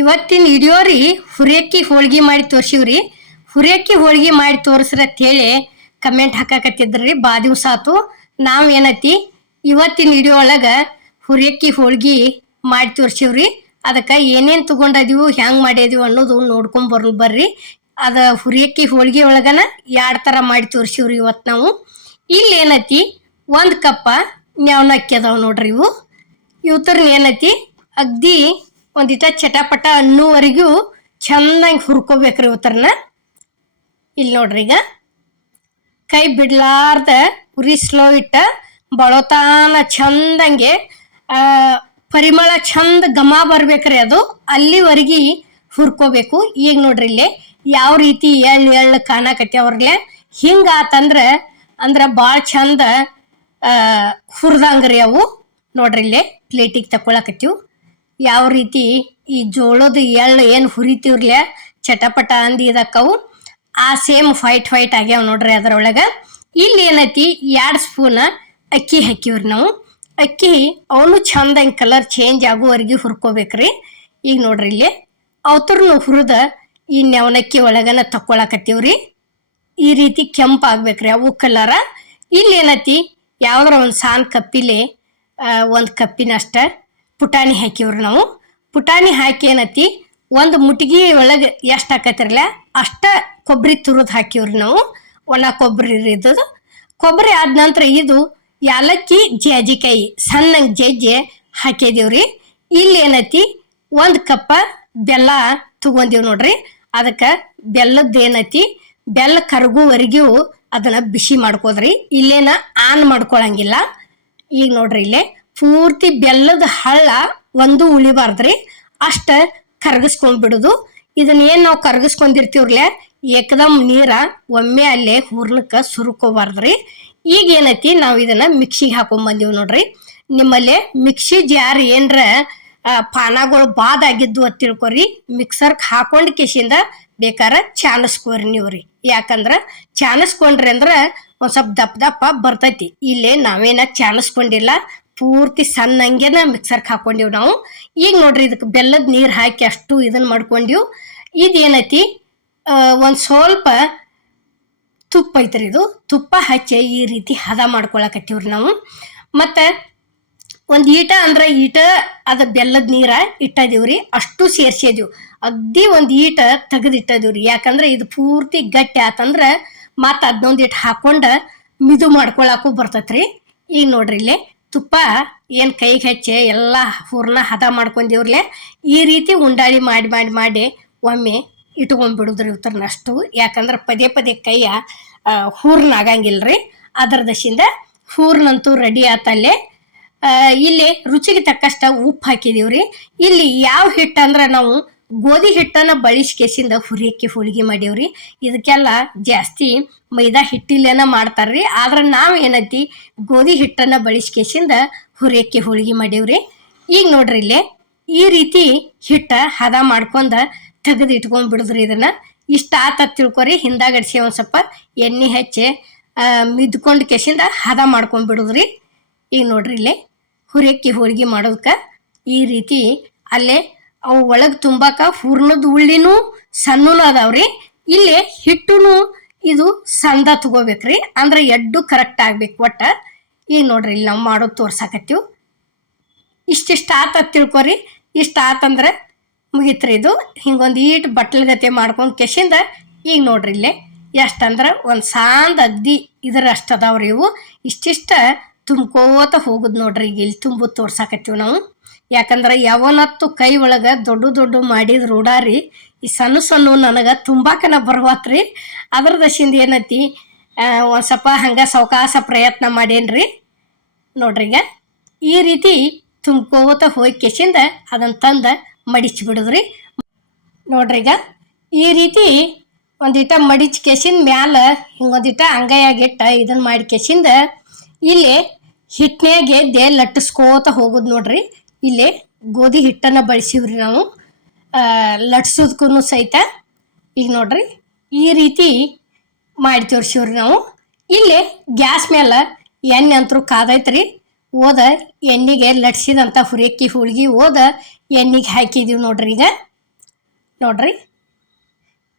ಇವತ್ತಿನ ವಿಡಿಯೋ ರೀ ಹುರಿಯಕ್ಕಿ ಹೋಳಿಗೆ ಮಾಡಿ ತೋರ್ಸಿವ್ರಿ. ಹುರಿಯಕ್ಕಿ ಹೋಳಿಗೆ ಮಾಡಿ ತೋರಿಸ್ರಿ ಅಂತ ಹೇಳಿ ಕಮೆಂಟ್ ಹಾಕಾಕತ್ತಿದ್ರಿ. ಬಾ ದಿವ್ಸ ಆತು. ನಾವ್ ಏನೈತಿ ಇವತ್ತಿನ ವಿಡಿಯೋ ಒಳಗ ಹುರಿಯಕ್ಕಿ ಹೋಳಿಗೆ ಮಾಡಿ ತೋರ್ಸಿವ್ರಿ. ಅದಕ್ಕ ಏನೇನ್ ತಗೊಂಡದೀವು, ಹೆಂಗ್ ಮಾಡಿದೀವಿ ಅನ್ನೋದು ನೋಡ್ಕೊಂಡ್ ಬರ್ರಿ. ಅದ ಹುರಿಯಕ್ಕಿ ಹೋಳಿಗೆ ಒಳಗನ ಎರಡ್ ತರ ಮಾಡಿ ತೋರ್ಸಿವ್ರಿ ಇವತ್ ನಾವು. ಇಲ್ಲಿ ಏನೈತಿ 1 ಕಪ್ಪ ನ್ಯಾವನಕ್ಕಿ ಅದಾವ ನೋಡ್ರಿ. ಇವತ್ತರ್ನ ಏನೈತಿ ಅಗ್ದಿ ಒಂದಿಟ ಚಟಪಟ ಅನ್ನೋವರೆಗೂ ಚೆನ್ನಾಗಿ ಹುರ್ಕೋಬೇಕ್ರಿ ಇವತ್ತರ್ನ. ಇಲ್ಲಿ ನೋಡ್ರಿ, ಈಗ ಕೈ ಬಿಡ್ಲಾರ್ದ ಉರಿ ಸ್ಲೋ ಇಟ್ಟ ಬಳೋತಾನ ಚಂದಂಗೆ ಪರಿಮಳ ಚಂದ ಘಮ ಬರ್ಬೇಕ್ರಿ. ಅದು ಅಲ್ಲಿವರೆಗೆ ಹುರ್ಕೋಬೇಕು. ಈಗ ನೋಡ್ರಿ ಇಲ್ಲಿ ಯಾವ ರೀತಿ ಎಳ್ಳು ಕಾಣಕತ್ತಿ ಅವ್ರಿಗೆ ಹಿಂಗ ಆತಂದ್ರ ಭಾಳ ಚಂದ ಹುರ್ದಂಗ್ರಿ ಅವು. ನೋಡ್ರಿ ಇಲ್ಲೇ ಪ್ಲೇಟಿಗೆ ತಕೊಳಕತ್ತೀವಿ. ಯಾವ ರೀತಿ ಈ ಜೋಳದ ಎಳ್ಳು ಏನು ಹುರಿತೀವ್ರಲ್ಲ ಚಟಪಟ ಅಂದಿ ಇದಕ್ಕವು ಆ ಸೇಮ್ ಫೈಟ್ ಆಗ್ಯಾವ ನೋಡ್ರಿ ಅದರೊಳಗ. ಇಲ್ಲಿ ಏನೈತಿ 2 ಸ್ಪೂನ್ ಅಕ್ಕಿ ಹಾಕಿವ್ರಿ ನಾವು. ಅಕ್ಕಿ ಅವನು ಚಂದ ಹಿಂಗೆ ಕಲರ್ ಚೇಂಜ್ ಆಗುವವರೆಗೆ ಹುರ್ಕೋಬೇಕ್ರಿ. ಈಗ ನೋಡ್ರಿ ಇಲ್ಲಿ ಅವತರ್ನು ಹುರಿದ ಈ ನ್ಯಾವನಕ್ಕಿ ಒಳಗನ ತಕ್ಕೊಳಕತ್ತೀವ್ರಿ. ಈ ರೀತಿ ಕೆಂಪು ಆಗ್ಬೇಕ್ರಿ ಅವು ಕಲರ. ಇಲ್ಲಿ ಏನೈತಿ ಯಾವ್ದಾರ ಒಂದು ಸಾನ್ ಕಪ್ಪಿಲೆ 1 ಕಪ್ಪಿನಷ್ಟ ಪುಟಾಣಿ ಹಾಕಿವ್ರಿ ನಾವು. ಪುಟಾಣಿ ಹಾಕಿ ಏನೈತಿ 1 ಮುಟ್ಗಿ ಒಳಗೆ ಎಷ್ಟು ಹಾಕತ್ತಿರಲ್ಲ ಅಷ್ಟ ಕೊಬ್ಬರಿ ತುರಿದು ಹಾಕಿವ್ರಿ ನಾವು. ಒಣ ಕೊಬ್ಬರಿ ಇದ್ದದು ಕೊಬ್ಬರಿ ಆದ ನಂತರ ಇದು ಯಾಲಕ್ಕಿ ಜಾಜಿಕಾಯಿ ಸಣ್ಣಂಗೆ ಜಜ್ಜೆ ಹಾಕಿದೀವ್ರಿ. ಇಲ್ಲಿ ಏನೈತಿ 1 ಕಪ್ಪ ಬೆಲ್ಲ ತಗೊಂಡಿವ್ ನೋಡ್ರಿ. ಅದಕ್ಕೆ ಬೆಲ್ಲದ ಏನೈತಿ ಬೆಲ್ಲ ಕರಗುವರೆಗೂ ಅದನ್ನ ಬಿಸಿ ಮಾಡ್ಕೋದ್ರಿ. ಇಲ್ಲೇನ ಆನ್ ಮಾಡ್ಕೊಳಂಗಿಲ್ಲ. ಈಗ ನೋಡ್ರಿ ಇಲ್ಲೇ ಪೂರ್ತಿ ಬೆಲ್ಲದ ಹಳ್ಳ ಒಂದು ಉಳಿಬಾರ್ದ್ರಿ, ಅಷ್ಟ ಕರಗಿಸ್ಕೊಂಡ್ಬಿಡುದು. ಇದನ್ನ ಏನ್ ನಾವು ಕರಗಿಸ್ಕೊಂಡಿರ್ತೀವ್ರಲ್ಲ ಏಕದಮ್ ನೀರ ಒಮ್ಮೆ ಅಲ್ಲೇ ಹೂರ್ಣಕ್ಕೆ ಸುರುಕೋಬಾರ್ದ್ರಿ. ಈಗ ಏನೈತಿ ನಾವು ಇದನ್ನ ಮಿಕ್ಸಿಗೆ ಹಾಕೊಂಡ್ ಬಂದೀವಿ ನೋಡ್ರಿ. ನಿಮ್ಮಲ್ಲಿ ಮಿಕ್ಸಿ ಜಾರ್ ಏನ್ರ ಪಾನಗಳು ಬಾದಾಗಿದ್ದು ಅಂತ ತಿಳ್ಕೊರಿ. ಮಿಕ್ಸರ್ಗೆ ಹಾಕೊಂಡ್ ಕಿಸಿಂದ ಬೇಕಾರ ಚಾನಸ್ಕೋರಿ ನೀವ್ರಿ. ಯಾಕಂದ್ರ ಚಾನಸ್ಕೊಂಡ್ರಿ ಅಂದ್ರ ಒಂದ್ ಸ್ವಲ್ಪ ದಪ್ಪ ಬರ್ತೈತಿ. ಇಲ್ಲೇ ನಾವೇನ ಚಾನಸ್ಕೊಂಡಿಲ್ಲ, ಪೂರ್ತಿ ಸಣ್ಣಂಗೆನ ಮಿಕ್ಸರ್ಗೆ ಹಾಕೊಂಡಿವ್ ನಾವು. ಈಗ ನೋಡ್ರಿ ಇದಕ್ಕೆ ಬೆಲ್ಲದ ನೀರು ಹಾಕಿ ಅಷ್ಟು ಇದನ್ನ ಮಾಡ್ಕೊಂಡಿವ್. ಇದೇನೈತಿ ಒಂದ್ ಸ್ವಲ್ಪ ತುಪ್ಪ ಐತ್ರಿ. ಇದು ತುಪ್ಪ ಹಚ್ಚಿ ಈ ರೀತಿ ಹದ ಮಾಡ್ಕೊಳಕತ್ತೀವ್ರಿ ನಾವು. ಮತ್ತೆ ಒಂದ್ ಈಟ ಅದ ಬೆಲ್ಲದ ನೀರ ಇಟ್ಟದೀವ್ರಿ. ಅಷ್ಟು ಸೇರ್ಸಿದೀವಿ. ಅಗ್ದಿ ಒಂದ್ ಈಟ ತೆಗೆದಿಟ್ಟದೀವ್ರಿ. ಯಾಕಂದ್ರೆ ಇದು ಪೂರ್ತಿ ಗಟ್ಟಿ ಆತಂದ್ರ ಮತ್ತ ಅದನ್ನೊಂದ್ ಈಟ್ ಹಾಕೊಂಡ ಮಿದು ಮಾಡ್ಕೊಳಕು ಬರ್ತೈತ್ರಿ. ಈಗ ನೋಡ್ರಿ ಇಲ್ಲಿ ತುಪ್ಪ ಏನ್ ಕೈಗೆ ಹಚ್ಚಿ ಎಲ್ಲಾ ಹೂರ್ಣ ಹದ ಮಾಡ್ಕೊಂಡಿವ್ರಲೆ ಈ ರೀತಿ ಉಂಡಾಳಿ ಮಾಡಿ ಒಮ್ಮೆ ಇಟ್ಕೊಂಡ್ಬಿಡುದ್ರಿ ಇವತ್ತರ್ನಷ್ಟು. ಯಾಕಂದ್ರ ಪದೇ ಕೈಯ ಹೂರ್ಣ ಆಗಂಗಿಲ್ರಿ. ಅದರ ದಶಿಂದ ಹೂರ್ಣಂತೂ ರೆಡಿ ಆತಲ್ಲೇ. ಇಲ್ಲಿ ರುಚಿಗೆ ತಕ್ಕಷ್ಟ ಉಪ್ಪು ಹಾಕಿದೀವ್ರಿ. ಇಲ್ಲಿ ಯಾವ ಹಿಟ್ಟು ಅಂದ್ರ ನಾವು ಗೋಧಿ ಹಿಟ್ಟನ್ನ ಬಳಸ್ಕೇಸಿಂದ ಹುರಿಯಕ್ಕಿ ಹೋಳಿಗೆ ಮಾಡೀವ್ರಿ. ಇದಕ್ಕೆಲ್ಲ ಜಾಸ್ತಿ ಮೈದಾ ಹಿಟ್ಟಿಲ್ಲೇನ ಮಾಡ್ತಾರ್ರಿ. ಆದ್ರ ನಾವ್ ಏನೈತಿ ಗೋಧಿ ಹಿಟ್ಟನ್ನ ಬಳಸ್ಕೇಸಿಂದ ಹುರಿಯಕ್ಕಿ ಹೋಳಿಗೆ ಮಾಡೀವ್ರಿ. ಈಗ ನೋಡ್ರಿ ಇಲ್ಲೇ ಈ ರೀತಿ ಹಿಟ್ಟ ಹದ ಮಾಡ್ಕೊಂಡ ತೆಗೆದು ಇಟ್ಕೊಂಡ್ ಬಿಡುದ್ರಿ. ಇದನ್ನ ಇಷ್ಟ ಆತ ತಿಳ್ಕೊರಿ. ಹಿಂದಾಗಡಿಸಿ ಒಂದ್ ಸ್ವಲ್ಪ ಎಣ್ಣೆ ಹಚ್ಚಿ ಮಿದ್ಕೊಂಡ್ ಕೆಸಿಂದ ಹದ ಮಾಡ್ಕೊಂಡ್ ಬಿಡುದ್ರಿ. ಈಗ ನೋಡ್ರಿ ಇಲ್ಲೇ ಹುರಿಯಕ್ಕಿ ಹೋಳಿಗೆ ಮಾಡೋದಕ್ಕ ಈ ರೀತಿ ಅಲ್ಲೇ ಅವು ಒಳಗ್ ತುಂಬಾಕ ಹೂರ್ಣದ ಉಳ್ಳಿನೂ ಸಣ್ಣನು ಅದಾವ್ರಿ. ಇಲ್ಲಿ ಹಿಟ್ಟುನು ಇದು ಸಣ್ಣ ತಗೋಬೇಕ್ರಿ. ಅಂದ್ರೆ ಎಡ್ಡು ಕರೆಕ್ಟ್ ಆಗ್ಬೇಕು ಒಟ್ಟ. ಈಗ ನೋಡ್ರಿ ಇಲ್ಲಿ ನಾವು ಮಾಡೋದು ತೋರ್ಸಾಕತ್ತೀವಿ. ಇಷ್ಟಿಷ್ಟ ಆತ ತಿಳ್ಕೊರಿ. ಇಷ್ಟ ಆತಂದ್ರ ಮುಗಿತ್ರಿ. ಇದು ಹಿಂಗೊಂದು ಈಟ್ ಬಟ್ಲಗತೆ ಮಾಡ್ಕೊಂಡ್ ಕೆಸಿಂದ ಈಗ ನೋಡ್ರಿ ಇಲ್ಲೇ ಎಷ್ಟಂದ್ರ ಒಂದ್ ಸಾಂದ್ ಅಗ್ದಿ ಇದ್ರ ಅಷ್ಟ ಅದಾವ್ರಿ ಇವು. ಇಷ್ಟಿಷ್ಟ ತುಂಬ್ಕೋತ ಹೋಗುದ್ ನೋಡ್ರಿ. ಈಗ ಇಲ್ಲಿ ತುಂಬುದ್ ತೋರ್ಸಾಕತ್ತೀವಿ ನಾವು. ಯಾಕಂದ್ರ ಯಾವನತ್ತು ಕೈ ಒಳಗ ದೊಡ್ಡ ಮಾಡಿದ್ ರೂಢಾರಿ. ಈ ಸಣ್ಣ ನನಗ ತುಂಬಾಕನ ಬರ್ವಾತ್ರಿ. ಅದ್ರ ದಶಿಂದ ಏನೈತಿ ಒಂದ್ ಸ್ವಲ್ಪ ಹಂಗ ಸಾವಕಾಶ ಪ್ರಯತ್ನ ಮಾಡೇನ್ರಿ. ನೋಡ್ರಿ ಈಗ ಈ ರೀತಿ ತುಂಬ್ಕೋತ ಹೋಗಿ ಕೆಸಿಂದ ಅದನ್ನ ತಂದ ಮಡಿಚ್ ಬಿಡುದ್ರಿ. ನೋಡ್ರಿ ಈಗ ಈ ರೀತಿ ಒಂದಿಟ ಮಡಿಚ್ ಕೆಸಿಂದ ಮ್ಯಾಲ ಹಿಂಗೊಂದಿಟ ಅಂಗೈಯಾಗಿಟ್ಟ ಇದನ್ನ ಮಾಡಿ ಕೆಸಿಂದ ಇಲ್ಲಿ ಹಿಟ್ನ್ಯಾಗೆ ಲಟ್ಟಿಸ್ಕೋತ ಹೋಗುದ್ ನೋಡ್ರಿ. ಇಲ್ಲಿ ಗೋಧಿ ಹಿಟ್ಟನ್ನ ಬಳಸಿವ್ರಿ ನಾವು ಲಟ್ಸೋದಕ್ಕೂ ಸಹಿತ. ಈಗ ನೋಡ್ರಿ ಈ ರೀತಿ ಮಾಡಿ ತೋರ್ಸಿವ್ರಿ ನಾವು. ಇಲ್ಲಿ ಗ್ಯಾಸ್ ಮೇಲೆ ಎಣ್ಣೆ ಅಂತರೂ ಕಾದೈತ್ರಿ. ಎಣ್ಣೆಗೆ ಲಟ್ಸಿದಂಥ ಹುರಿಯಕ್ಕಿ ಹೋಳಿಗೆ ಎಣ್ಣೆಗೆ ಹಾಕಿದೀವಿ ನೋಡ್ರಿ. ಈಗ ನೋಡ್ರಿ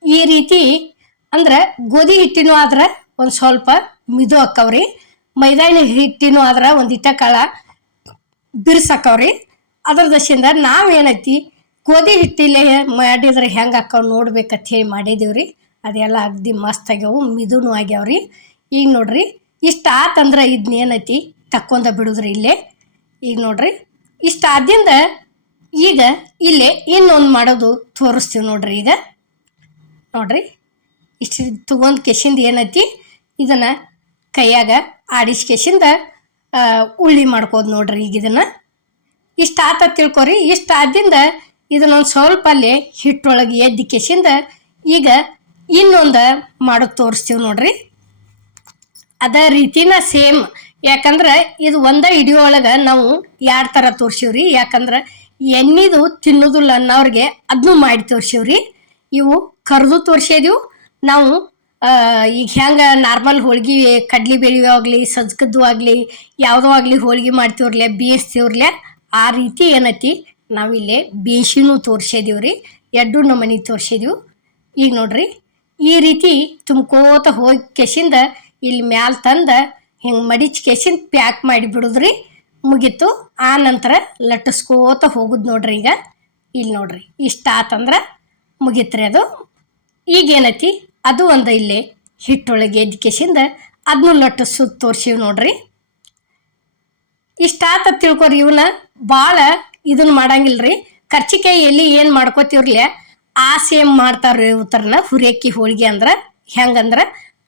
ಈ ರೀತಿ ಅಂದ್ರೆ ಗೋಧಿ ಹಿಟ್ಟಿನೂ ಆದ್ರೆ ಒಂದು ಸ್ವಲ್ಪ ಮಿದು ಹಾಕವ್ರಿ, ಮೈದಾನ ಹಿಟ್ಟಿನೂ ಆದ್ರೆ ಒಂದಿಟ್ಟ ಕಾಳ ಬಿರ್ಸಾಕವ್ರಿ. ಅದ್ರ ದಶಿಂದ ನಾವೇನೈತಿ ಗೋಧಿ ಹಿಟ್ಟಿಲೆ ಮಾಡಿದ್ರೆ ಹೆಂಗೆ ಹಾಕವ್ ನೋಡ್ಬೇಕಂತ ಹೇಳಿ ಮಾಡಿದೀವ್ರಿ. ಅದೆಲ್ಲ ಅಗ್ದಿ ಮಸ್ತ್ ಆಗ್ಯಾವು, ಮಿದುನು ಆಗ್ಯಾವ್ರಿ. ಈಗ ನೋಡ್ರಿ ಇಷ್ಟ ಆತಂದ್ರೆ ಇದನ್ನೇನೈತಿ ತಕ್ಕೊಂಡ ಬಿಡುದ್ರಿ ಇಲ್ಲೇ. ಈಗ ನೋಡ್ರಿ ಇಷ್ಟ ಆದ್ರಿಂದ ಈಗ ಇಲ್ಲೇ ಇನ್ನೊಂದು ಮಾಡೋದು ತೋರಿಸ್ತೀವಿ ನೋಡ್ರಿ. ಈಗ ನೋಡ್ರಿ ಇಷ್ಟು ತಗೊಂಡ್ ಕೆಶಿಂದ ಏನೈತಿ ಇದನ್ನು ಕೈಯಾಗ ಆಡಿಸ್ಕೆಶಿಂದ ಉಳ್ಳಿ ಮಾಡ್ಕೋದು ನೋಡ್ರಿ. ಈಗ ಇದನ್ನು ಇಷ್ಟ ಆತ ತಿಳ್ಕೊರಿ. ಇಷ್ಟ ಆದಿಂದ ಇದನ್ನೊಂದು ಸ್ವಲ್ಪ ಅಲ್ಲೇ ಹಿಟ್ಟೊಳಗೆ ಎದ್ದು ಕೆಶಿಂದ ಈಗ ಇನ್ನೊಂದು ಮಾಡೋದು ತೋರಿಸ್ತೀವಿ ನೋಡ್ರಿ. ಅದೇ ರೀತಿನ ಸೇಮ್, ಯಾಕಂದ್ರೆ ಇದು ಒಂದೇ ವಿಡಿಯೋ ಒಳಗೆ ನಾವು 2 ಥರ ತೋರಿಸಿವ್ರಿ. ಯಾಕಂದ್ರೆ ಎಣ್ಣೆದು ತಿನ್ನೋದಿಲ್ಲ ಅನ್ನೋರಿಗೆ ಅದನ್ನು ಮಾಡಿ ತೋರಿಸಿವ್ರಿ. ಇವು ಕರ್ದು ತೋರಿಸಿದೀವು ನಾವು. ಈಗ ಹೆಂಗೆ ನಾರ್ಮಲ್ ಹೋಳ್ಗೆ ಕಡ್ಲಿ ಬೇಳೆ ಆಗಲಿ ಸಜ್ಕದ್ದು ಆಗಲಿ ಯಾವುದೋ ಆಗಲಿ ಹೋಳ್ಗೆ ಮಾಡ್ತೀವ್ರಲೆ ಬೇಯಿಸ್ತೀವ್ರಲೆ ಆ ರೀತಿ ಏನೈತಿ ನಾವಿಲ್ಲೇ ಬೇಯಿಸಿನೂ ತೋರಿಸಿದೀವ್ರಿ. 2 ನಮೂನಿ ತೋರಿಸಿದೀವಿ. ಈಗ ನೋಡ್ರಿ ಈ ರೀತಿ ತುಂಬ್ಕೋತ ಹೋಗಿ ಕೆಶಿಂದ ಇಲ್ಲಿ ಮ್ಯಾಲ ತಂದ ಹಿಂಗೆ ಮಡಿಚ್ ಕೆಶಿಂದ ಪ್ಯಾಕ್ ಮಾಡಿ ಬಿಡುದ್ರಿ. ಮುಗೀತು. ಆ ನಂತರ ಲಟ್ಟಿಸ್ಕೋತ ಹೋಗುದು ನೋಡ್ರಿ. ಈಗ ಇಲ್ಲಿ ನೋಡ್ರಿ ಇಷ್ಟ ಆತಂದ್ರೆ ಮುಗೀತ್ರಿ ಅದು. ಈಗೇನೈತಿ ಅದು ಒಂದು ಇಲ್ಲೇ ಹಿಟ್ಟೊಳಗೆ ಎದ್ದು ಕೆಶಿಂದ ಅದನ್ನು ಲಟ್ಟಿಸೋದು ತೋರಿಸಿವಿ ನೋಡ್ರಿ. ಇಷ್ಟ ಆತ ತಿಳ್ಕೊರಿ. ಇವನ್ನ ಭಾಳ ಇದನ್ನ ಮಾಡಂಗಿಲ್ರಿ. ಕರ್ಚಿಕಾಯಿ ಎಲ್ಲಿ ಏನು ಮಾಡ್ಕೋತೀವ್ರಲೆ ಆ ಸೇಮ್ ಮಾಡ್ತಾರ್ರಿ ಉತ್ತರನ. ಹುರಿಯಕ್ಕಿ ಹೋಳಿಗೆ ಅಂದ್ರೆ ಹೆಂಗಂದ್ರೆ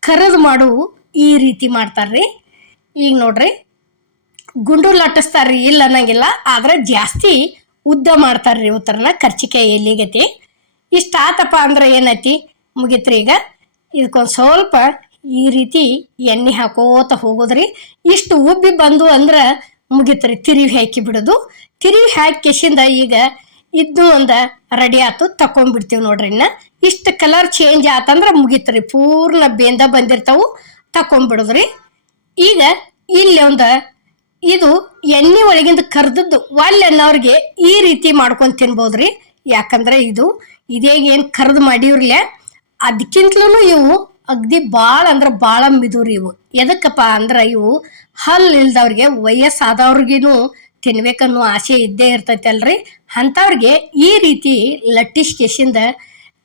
ಕರದು ಮಾಡುವು ಈ ರೀತಿ ಮಾಡ್ತಾರ್ರಿ. ಈಗ ನೋಡ್ರಿ ಗುಂಡು ಲಟ್ಟಿಸ್ತಾರ್ರಿ, ಇಲ್ಲ ಅನ್ನಂಗಿಲ್ಲ, ಆದ್ರೆ ಜಾಸ್ತಿ ಉದ್ದ ಮಾಡ್ತಾರ್ರಿ ಉತ್ತರನ ಕರ್ಚಿಕಾಯಿ ಎಲ್ಲಿಗತಿ. ಇಷ್ಟ ಆತಪ್ಪ ಅಂದ್ರೆ ಏನೈತಿ ಮುಗಿತ್ರಿ. ಈಗ ಇದಕ್ಕೊಂದು ಸ್ವಲ್ಪ ಈ ರೀತಿ ಎಣ್ಣೆ ಹಾಕೋತ ಹೋಗೋದ್ರಿ. ಇಷ್ಟು ಉಬ್ಬಿ ಬಂದು ಅಂದ್ರೆ ಮುಗಿತ್ರಿ. ತಿರುವಿ ಹಾಕಿ ಬಿಡೋದು. ತಿರುವಿ ಹಾಕಿ ಕೆಶಿಂದ ಈಗ ಇದು ಒಂದು ರೆಡಿ ಆಯ್ತು, ತಕೊಂಡ್ಬಿಡ್ತೀವಿ ನೋಡ್ರಿ. ಇನ್ನು ಇಷ್ಟು ಕಲರ್ ಚೇಂಜ್ ಆತಂದ್ರೆ ಮುಗಿತ್ರಿ. ಪೂರ್ಣ ಬೆಂದ ಬಂದಿರ್ತಾವು, ತಕೊಂಡ್ಬಿಡೋದ್ರಿ. ಈಗ ಇಲ್ಲಿ ಒಂದು ಇದು ಎಣ್ಣೆ ಒಳಗಿಂದ ಕರ್ದದ್ದು ಒಳ್ಳೆ ಅನ್ನೋರಿಗೆ ಈ ರೀತಿ ಮಾಡ್ಕೊಂಡು ತಿನ್ಬೋದ್ರಿ. ಯಾಕಂದ್ರೆ ಇದೇಗೇನು ಕರ್ದು ಮಾಡಿವ್ರಲೆ ಅದಕ್ಕಿಂತಲೂ ಇವು ಅಗ್ದಿ ಭಾಳ ಅಂದ್ರೆ ಭಾಳ ಮಿದುರಿ. ಇವು ಎದಕ್ಕಪ್ಪ ಅಂದ್ರೆ ಇವು ಹಲ್ಲು ಇಲ್ದವ್ರಿಗೆ ವಯಸ್ಸಾದವ್ರಿಗೂ ತಿನ್ಬೇಕನ್ನೋ ಆಸೆ ಇದ್ದೇ ಇರ್ತೈತೆ ಅಲ್ರಿ. ಅಂಥವ್ರಿಗೆ ಈ ರೀತಿ ಲಟ್ಟಿಸ್ಕೆಶಿಂದ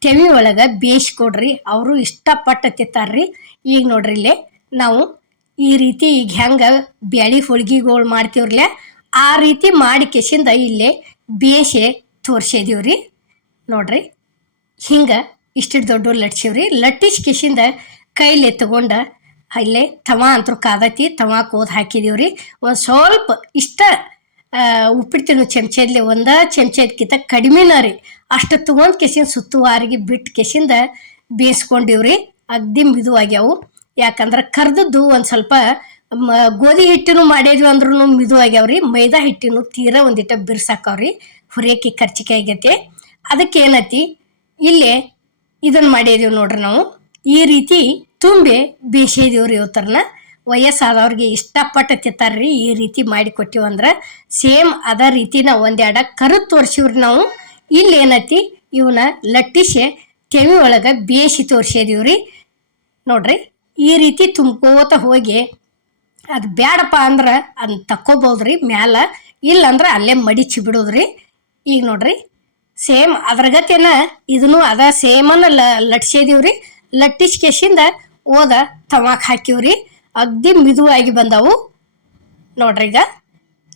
ತೆವಿ ಒಳಗೆ ಬೇಯಿಸ್ಕೊಡ್ರಿ, ಅವರು ಇಷ್ಟಪಟ್ಟು ತಿಂತಾರ್ರಿ. ಈಗ ನೋಡ್ರಿ ಇಲ್ಲೇ ನಾವು ಈ ರೀತಿ ಈಗ ಹೆಂಗೆ ಬ್ಯಾಳಿ ಹೋಳ್ಗಿಗಳು ಮಾಡ್ತೀವ್ರಲೆ ಆ ರೀತಿ ಮಾಡಿ ಕೆಶಿಂದ ಇಲ್ಲೇ ಬೇಯಿಸಿ ತೋರಿಸಿದೀವ್ರಿ. ನೋಡ್ರಿ ಹಿಂಗೆ ಇಷ್ಟಿಟ್ಟು ದೊಡ್ಡ ಲಟ್ಸಿವ್ರಿ. ಲಟ್ಟಿಸ್ಕೆಶಿಂದ ಕೈಲಿ ತಗೊಂಡ ಇಲ್ಲೇ ತವ ಅಂತೂ ಕಾದತಿ, ತವ ಕೋದ್ ಹಾಕಿದೀವ್ರಿ. ಒಂದು ಸ್ವಲ್ಪ ಇಷ್ಟ ಉಪ್ಪಿಡ್ತೀವಿ ಚಮಚದ್ಲಿ, ಒಂದು ಚಮಚದ್ಕಿಂತ ಕಡಿಮೆನ ರೀ ಅಷ್ಟು ತಗೊಂಡು ಕೆಶಿಂದ ಸುತ್ತುವಾರಿಗೆ ಬಿಟ್ಟು ಕೆಶಿಂದ ಬೇಯಿಸ್ಕೊಂಡಿವ್ರಿ. ಅಗ್ದಿ ಮಿದುವಾಗ್ಯಾವು. ಯಾಕಂದ್ರೆ ಕರ್ದದ್ದು ಒಂದು ಸ್ವಲ್ಪ ಗೋಧಿ ಹಿಟ್ಟಿನೂ ಮಾಡಿದ್ವಿ ಅಂದ್ರೂ ಮಿದುವಾಗ್ಯಾವ್ರಿ. ಮೈದಾ ಹಿಟ್ಟಿನೂ ತೀರಾ ಒಂದಿಟ್ಟ ಬಿರ್ಸಾಕವ್ರಿ. ಹುರಿಯಕ್ಕಿ ಕರ್ಚಿಕಾಯಿಗತೆ ಅದಕ್ಕೆ ಏನೈತಿ ಇಲ್ಲೇ ಇದನ್ನು ಮಾಡಿದೀವಿ ನೋಡ್ರಿ. ನಾವು ಈ ರೀತಿ ತುಂಬಿ ಬೇಯಿಸಿದೀವ್ರಿ. ಇವತ್ತರನ್ನ ವಯಸ್ಸಾದವ್ರಿಗೆ ಇಷ್ಟಪಟ್ಟು ತಿಂತಾರ್ರಿ. ಈ ರೀತಿ ಮಾಡಿ ಕೊಟ್ಟಿವಿ ಅಂದ್ರೆ ಸೇಮ್ ಅದೇ ರೀತಿನ ಒಂದೆರಡ ಕರುದು ತೋರಿಸಿವ್ರಿ ನಾವು. ಇಲ್ಲಿ ಏನೈತಿ ಇವನ್ನ ಲಟ್ಟಿಸಿ ತೆವಿ ಒಳಗೆ ಬೇಯಿಸಿ ತೋರಿಸಿದೀವ್ರಿ. ನೋಡ್ರಿ ಈ ರೀತಿ ತುಂಬ್ಕೋತ ಹೋಗಿ ಅದು ಬ್ಯಾಡಪ್ಪ ಅಂದ್ರೆ ಅದನ್ನ ತಕ್ಕೋಬೋದ್ರಿ ಮ್ಯಾಲ, ಇಲ್ಲಂದ್ರೆ ಅಲ್ಲೇ ಮಡಿಚಿ ಬಿಡೋದ್ರಿ. ಈಗ ನೋಡ್ರಿ ಸೇಮ್ ಅದ್ರಗತೆನ ಇದನ್ನು ಅದ ಸೇಮನ್ನ ಲಟ್ಸಿದೀವ್ರಿ. ಲಟ್ಟಿಸ್ಕೆಶಿಂದ ಓದ ತವಾಕ್ ಹಾಕಿವ್ರಿ. ಅಗ್ದಿ ಮಿದುವಾಗಿ ಬಂದವು ನೋಡ್ರಿ. ಈಗ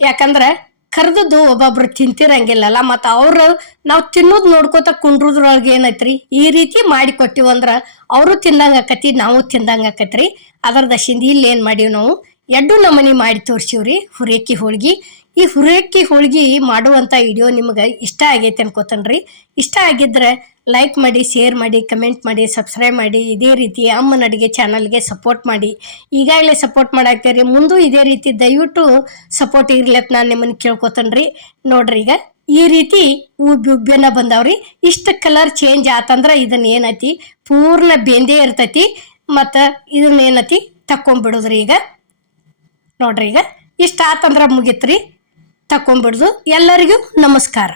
ಯಾಕಂದ್ರೆ ಕರ್ದದ್ದು ಒಬ್ಬೊಬ್ರು ತಿಂತಿರಂಗಿಲ್ಲಲ್ಲ, ಮತ್ತು ಅವ್ರು ನಾವು ತಿನ್ನೋದು ನೋಡ್ಕೋತ ಕುಂಡ್ರದ್ರೊಳಗೆ ಏನೈತ್ರಿ ಈ ರೀತಿ ಮಾಡಿ ಕೊಟ್ಟಿವಂದ್ರೆ ಅವರು ತಿಂದಂಗೆ ಆಕತಿ, ನಾವು ತಿಂದಂಗೆ ಆಕತ್ರಿ. ಅದರ ದಶಿಂದ ಇಲ್ಲಿ ಏನು ಮಾಡೀವಿ ನಾವು 2 ನಮೂನಿ ಮಾಡಿ ತೋರಿಸಿವ್ರಿ ಹುರಿಯಕ್ಕಿ ಹೋಳ್ಗೆ. ಈ ಹುರಿಯಕ್ಕಿ ಹೋಳ್ಗೆ ಮಾಡುವಂಥ ವಿಡಿಯೋ ನಿಮ್ಗೆ ಇಷ್ಟ ಆಗೈತೆ ಅನ್ಕೋತನ್ರಿ. ಇಷ್ಟ ಆಗಿದ್ರೆ ಲೈಕ್ ಮಾಡಿ, ಶೇರ್ ಮಾಡಿ, ಕಮೆಂಟ್ ಮಾಡಿ, ಸಬ್ಸ್ಕ್ರೈಬ್ ಮಾಡಿ. ಇದೇ ರೀತಿ ಅಮ್ಮನ ಅಡುಗೆ ಚಾನಲ್ಗೆ ಸಪೋರ್ಟ್ ಮಾಡಿ. ಈಗಾಗಲೇ ಸಪೋರ್ಟ್ ಮಾಡಾಕ್ತೀರಿ, ಮುಂದೂ ಇದೇ ರೀತಿ ದಯವಿಟ್ಟು ಸಪೋರ್ಟ್ ಇರ್ಲತ್ ನಾನು ನಿಮ್ಮನ್ನು ಕೇಳ್ಕೊತನ್ರಿ. ನೋಡ್ರಿ ಈಗ ಈ ರೀತಿ ಉಬ್ಬೆನ ಬಂದಾವ್ರಿ. ಇಷ್ಟು ಕಲರ್ ಚೇಂಜ್ ಆತಂದ್ರೆ ಇದನ್ನ ಏನೈತಿ ಪೂರ್ಣ ಬೆಂದೇ ಇರ್ತೈತಿ. ಮತ್ತು ಇದನ್ನ ಏನೈತಿ ತಕ್ಕೊಂಬಿಡೋದ್ರಿ. ಈಗ ನೋಡ್ರಿ ಈಗ ಇಷ್ಟ ಆತಂದ್ರೆ ಮುಗಿತ್ರಿ, ತಕ್ಕೊಂಬಿಡ್ದು. ಎಲ್ಲರಿಗೂ ನಮಸ್ಕಾರ.